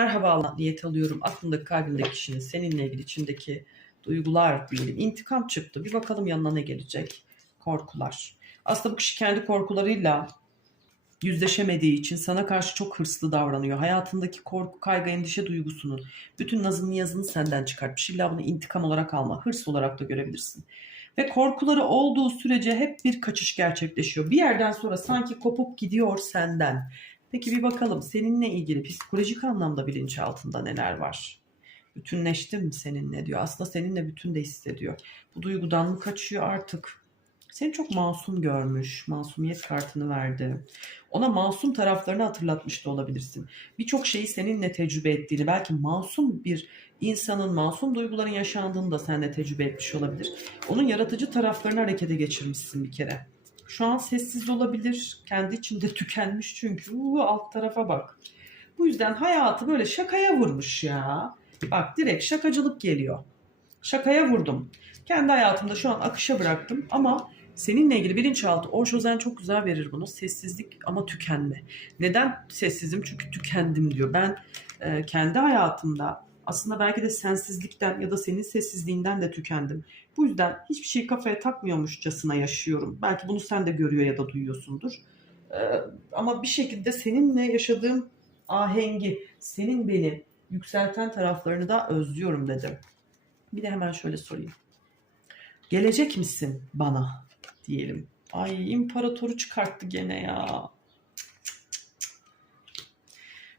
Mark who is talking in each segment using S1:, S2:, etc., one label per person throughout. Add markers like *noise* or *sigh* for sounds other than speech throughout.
S1: Merhaba niyet alıyorum. Aklındaki kalbindeki kişinin seninle ilgili içindeki duygular diyelim. İntikam çıktı. Bir bakalım yanına ne gelecek? Korkular. Aslında bu kişi kendi korkularıyla yüzleşemediği için sana karşı çok hırslı davranıyor. Hayatındaki korku, kaygı, endişe duygusunu, bütün nazını niyazını senden çıkartmış. İlla bunu intikam olarak alma, hırs olarak da görebilirsin. Ve korkuları olduğu sürece hep bir kaçış gerçekleşiyor. Bir yerden sonra sanki kopup gidiyor senden. Peki bir bakalım seninle ilgili psikolojik anlamda bilinçaltında neler var? Bütünleştim seninle diyor. Aslında seninle bütün de hissediyor. Bu duygudan mı kaçıyor artık? Seni çok masum görmüş. Masumiyet kartını verdi. Ona masum taraflarını hatırlatmış da olabilirsin. Birçok şeyi seninle tecrübe ettiğini, belki masum bir insanın masum duyguların yaşandığını da seninle tecrübe etmiş olabilir. Onun yaratıcı taraflarını harekete geçirmişsin bir kere. Şu an sessiz olabilir. Kendi içinde *laughs* tükenmiş çünkü. Uuu, alt tarafa bak. Bu yüzden hayatı böyle şakaya vurmuş ya. Bak direkt şakacılık geliyor. Şakaya vurdum. Kendi hayatımda şu an akışa bıraktım ama seninle ilgili bilinçaltı Osho Zen çok güzel verir bunu. Sessizlik ama tükenme. Neden sessizim? Çünkü tükendim diyor. Ben e, kendi hayatımda aslında belki de sensizlikten ya da senin sessizliğinden de tükendim. Bu yüzden hiçbir şeyi kafaya takmıyormuşçasına yaşıyorum. Belki bunu sen de görüyor ya da duyuyorsundur. Ee, ama bir şekilde seninle yaşadığım ahengi, senin beni yükselten taraflarını da özlüyorum dedim. Bir de hemen şöyle sorayım. Gelecek misin bana diyelim. Ay imparatoru çıkarttı gene ya.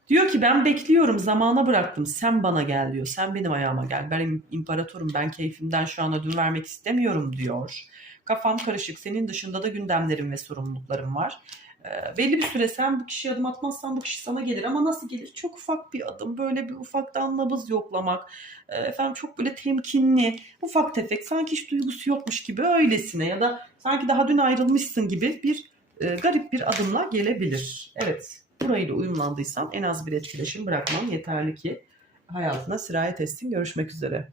S1: Diyor ki ben bekliyorum zamana bıraktım sen bana gel diyor. Sen benim ayağıma gel. Ben imparatorum ben keyfimden şu an ödün vermek istemiyorum diyor. Kafam karışık senin dışında da gündemlerim ve sorumluluklarım var. Ee, belli bir süre sen bu kişiye adım atmazsan bu kişi sana gelir ama nasıl gelir? Çok ufak bir adım böyle bir ufaktan nabız yoklamak. Ee, efendim çok böyle temkinli ufak tefek sanki hiç duygusu yokmuş gibi öylesine ya da sanki daha dün ayrılmışsın gibi bir e, garip bir adımla gelebilir. Evet burayla uyumlandıysan en az bir etkileşim bırakman yeterli ki hayatına sirayet etsin. Görüşmek üzere.